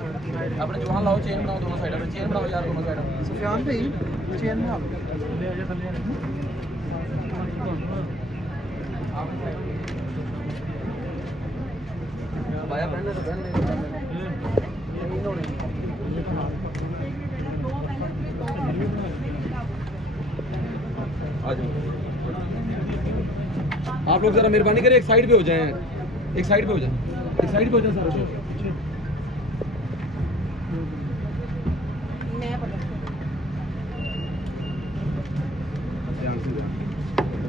अपने जवान लाओ, चेन बनाओ दोनों साइड में, चेन बनाओ यार दोनों साइड में। सुफियान भाई चेन में आप भाया पहनने तो पहन ले। आप लोग जरा मेहरबानी करें एक साइड पे हो जाएं, एक साइड पे हो जाएं, एक साइड पे हो जाएं सर।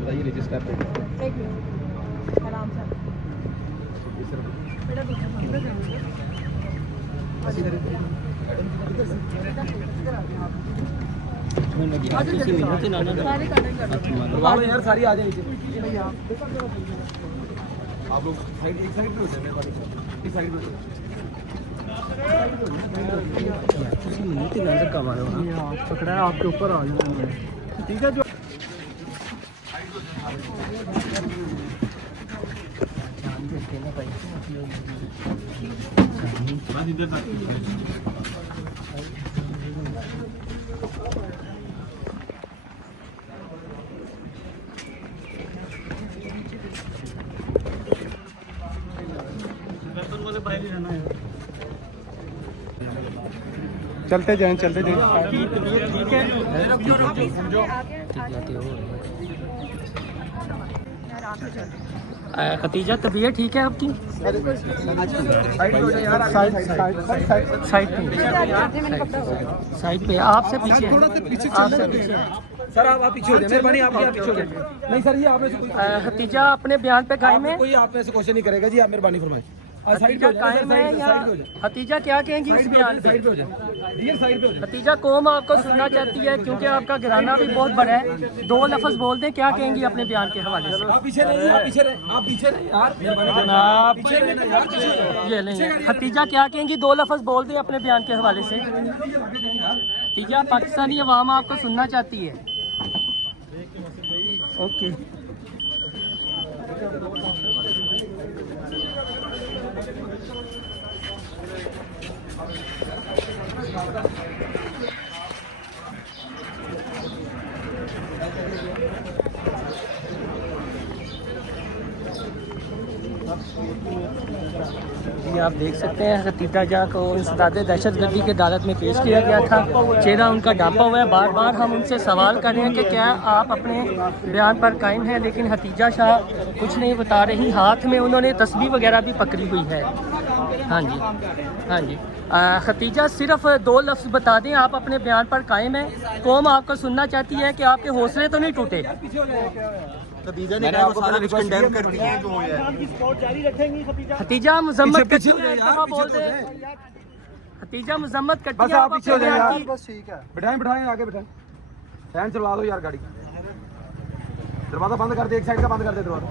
बताइए नीचे स्टेप पे आराम से वालों यार सारी आ जाए नीचे। आप लोग साइड एक साइड पे हो जाए, मेहरबानी एक साइड पे हो जाए। नजर कम आ रहा है, पकड़ा है आपके ऊपर आ जाए, ठीक है। जो चलते जाएं, चलते जाएं। ठीक है, खतीजा तबीयत ठीक है आपकी? साइड पे आपसे पीछे, आपसे पीछे सर। आप पीछे हो जाए, मेहरबानी आप पीछे हो जाए। नहीं सर, ये आप में से कोई खतीजा अपने बयान पे कायम है? कोई आप में से क्वेश्चन नहीं करेगा जी, आप मेहरबानी फरमाएं। हतीजा कायम है या हतीजा क्या कहेंगी इस बयान पे? साइड पे हो जाए, साइड पे हो जाए। हतीजा कौम आपको सुनना चाहती है क्योंकि आपका घराना भी बहुत बड़ा है। दो लफ्ज बोल दें, क्या कहेंगी अपने बयान के हवाले से? आप पीछे रहिए, आप पीछे रहिए, आप पीछे रहिए यार, जनाब पीछे रहिए ना यार, पीछे रहिए। ये लेंगे। हतीजा क्या कहेंगी, दो लफ्ज बोल दें अपने बयान के हवाले से। ठीक है, पाकिस्तानी अवाम आपको सुनना चाहती है। ओके, जी आप देख सकते हैं खतीजा जा को इंसदाद दहशतगर्दी की अदालत में पेश किया गया था। चेहरा उनका ढांपा हुआ है। बार बार हम उनसे सवाल कर रहे हैं कि क्या आप अपने बयान पर कायम हैं, लेकिन हतीजा शाह कुछ नहीं बता रही। हाथ में उन्होंने तस्बीह वगैरह भी पकड़ी हुई है। हाँ जी, हाँ जी। खतीजा सिर्फ दो लफ्ज़ बता दें, आप अपने बयान पर कायम हैं। कौम आपको सुनना चाहती है कि आपके हौसले तो नहीं टूटे? खतीजा ने कहा वो सारा कुछ कंडेम कर दिया है जो है। हतीजा मजम्मत करती है, पीछे दफा बोल दे। हतीजा मजम्मत करती बस है, आप पीछे हो जाए यार, बस ठीक है। बिठाएं बिठाएं, आगे बिठाएं। फैन चला दो यार, गाड़ी दरवाजा बंद कर दे, एक साइड का बंद कर दे दरवाजा।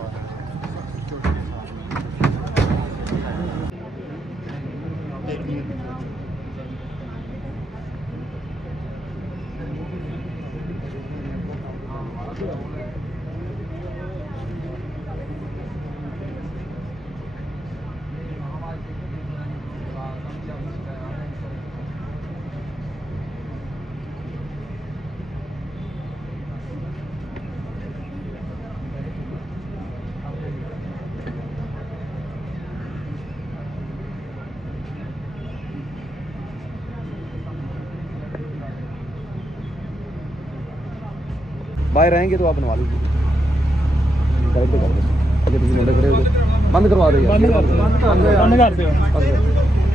बाहर रहेंगे तो आप बनवा लीजिए, साइड पे कर दो। अगर किसी मोड़े खड़े हो जाए, बंद करवा दो यार, बंद कर दो।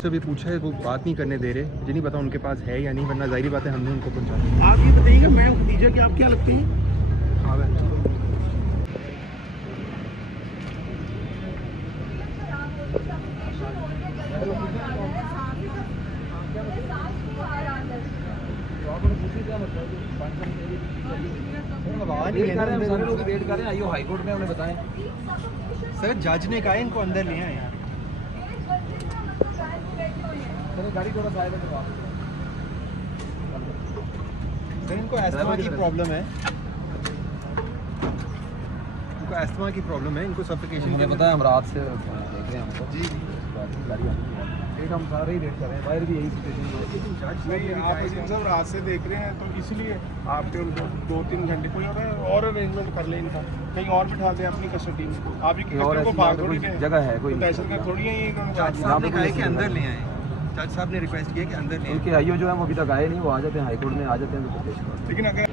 से भी पूछा है, वो बात नहीं करने दे रहे। मुझे नहीं पता उनके पास है या नहीं, वरना जाहिर बात है हमने उनको पहुंचाया। आप ये बताइएगा, मैं खतीजा की आप क्या लगती हैं? सारे लोग वेट कर रहे हैं, आइयो हाई कोर्ट में उन्हें बताएं। सर जज ने कहा इनको अंदर ले आए यार। गाड़ी थोड़ा साइड में करवा। सर इनको अस्थमा की प्रॉब्लम है, इनको अस्थमा की प्रॉब्लम है, इनको सफोकेशन। मुझे पता है, हम रात से देख रहे हैं हमको जी गाड़ी। डेट हम सारे ही डेट कर रहे हैं, बाहर भी यही सिचुएशन नहीं, आप अजीम साहब रात से देख रहे हैं तो इसलिए आपके उनको 2-3 घंटे कोई और अरेंजमेंट कर ले इनका, कहीं और बिठा दें अपनी कस्टडी में। आप ही और को भाग थोड़ी दें, जगह है कोई दहशत का थोड़ी है ये। जज साहब ने कहा है कि अंदर ले आए, जज साहब ने रिक्वेस्ट किया कि अंदर ले आए। उनके आईओ जो है वो अभी तक आए नहीं, वो आ जाते हैं हाईकोर्ट में, आ जाते हैं तो पेश करो। लेकिन अगर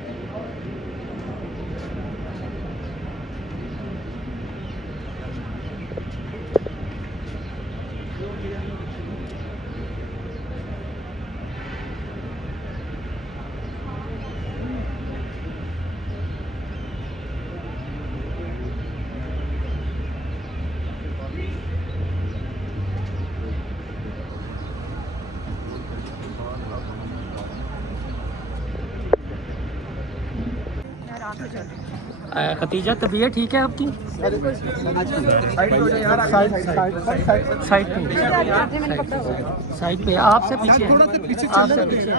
खतीजा तबीयत ठीक है आपकी? साइड पे आपसे पीछे, आपसे पीछे।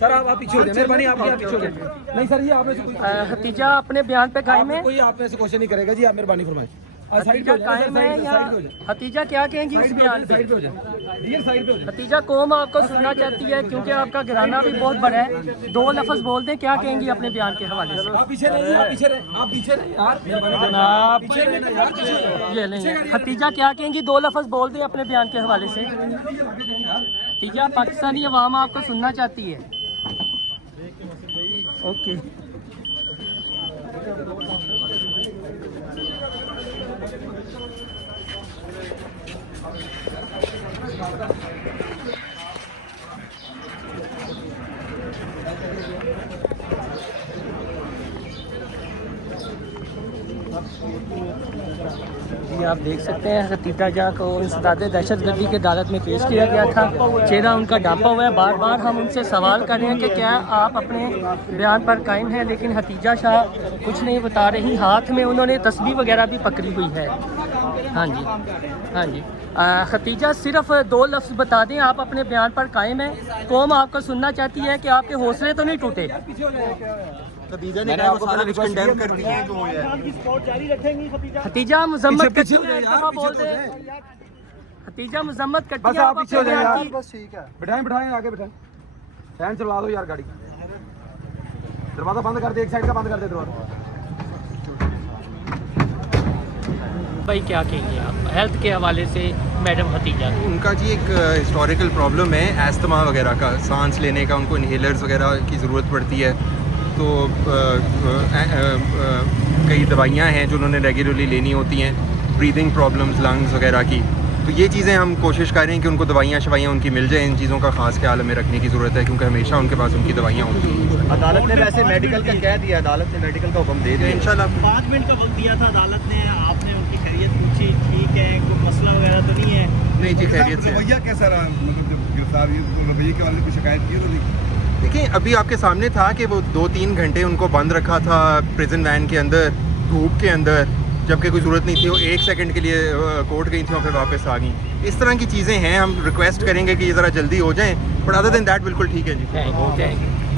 सर आप पीछे हो जाए, मेहरबानी आप पीछे हो जाए। नहीं सर ये आप में से कोई खतीजा अपने बयान पे कायम है? कोई आप में से क्वेश्चन नहीं करेगा जी, आप मेहरबानी फरमाएं। खतीजा कायम है या खतीजा क्या कहेंगी उस बयान पे? साइड पे हो जाए, डियर साइड पे हो जाए। खतीजा कौम आपको सुनना चाहती है क्योंकि आपका घराना भी बहुत बड़ा है, 2 लफ्ज़ बोल दें, क्या कहेंगी अपने बयान के हवाले से? आप पीछे रहिए, आप पीछे रहिए, आप पीछे रहिए यार, जनाब पीछे रहिए यार, पीछे रहिए। ये नहीं है। खतीजा क्या कहेंगी, 2 लफ्ज़ बोल दें अपने बयान के हवाले से। खतीजा पाकिस्तानी अवाम आपको सुनना चाहती है। ओके जी आप देख सकते हैं खतीजा को इंसदाद दहशतगर्दी की अदालत में पेश किया गया था। चेहरा उनका ढांपा हुआ है। बार बार हम उनसे सवाल कर रहे हैं कि क्या आप अपने बयान पर कायम हैं, लेकिन हतीजा शाह कुछ नहीं बता रही। हाथ में उन्होंने तस्बीह वगैरह भी पकड़ी हुई है। हाँ जी, हाँ जी। खतीजा सिर्फ 2 लफ्ज़ बता दें, आप अपने बयान पर कायम हैं। कौम आपको सुनना चाहती है कि आपके हौसले तो नहीं टूटे? खदीजा ने कहा वो सारा कुछ कंडेम कर दिया है जो हुआ है। खतीजा मुजम्मत पीछे करती हो है, जाए यार, दफा पीछे हो बोलते हैं। खतीजा मुजम्मत करती बस है, आप पीछे हो जाए यार, अपने बस ठीक है। बिठाएं बिठाएं आगे बिठाएं, फैन चलवा दो यार गाड़ी का। दरवाजा बंद कर दे, एक साइड का बंद कर दे दरवाजा। भाई क्या कहेंगे आप हेल्थ के हवाले से मैडम हतीजा? उनका जी एक हिस्टोरिकल प्रॉब्लम है एस्थमा वगैरह का, सांस लेने का उनको इन्हेलर्स वगैरह की ज़रूरत पड़ती है। तो कई दवाइयाँ हैं जो उन्होंने रेगुलरली लेनी होती हैं, ब्रीदिंग प्रॉब्लम्स, लंग्स वगैरह की। तो ये चीज़ें हम कोशिश कर रहे हैं कि उनको दवाइयाँ शवाइयाँ उनकी मिल जाए। इन चीज़ों का खास ख्याल हमें रखने की ज़रूरत है क्योंकि हमेशा उनके पास उनकी दवाइयाँ होती हैं। अदालत ने वैसे मेडिकल का कह दिया, अदालत ने मेडिकल का हुक्म दे दिया। इंशाल्लाह 5 मिनट का वक्त दिया था अदालत ने, आपने उनकी खैरियत पूछी, ठीक है, कोई मसला वगैरह तो नहीं है? नहीं जी, खैरियत से। रवैया कैसा रहा, मतलब जब गिरफ्तार हुई तो रवैये के वाले को शिकायत की तो नहीं? देखिए अभी आपके सामने था कि वो 2-3 घंटे उनको बंद रखा था प्रिजन वैन के अंदर, धूप के अंदर, जबकि कोई ज़रूरत नहीं थी। वो 1 सेकंड के लिए कोर्ट गई थी और फिर वापस आ गई। इस तरह की चीज़ें हैं। हम रिक्वेस्ट करेंगे कि ये ज़रा जल्दी हो जाएं, बट अदर देन दैट बिल्कुल ठीक है जी। Thank you.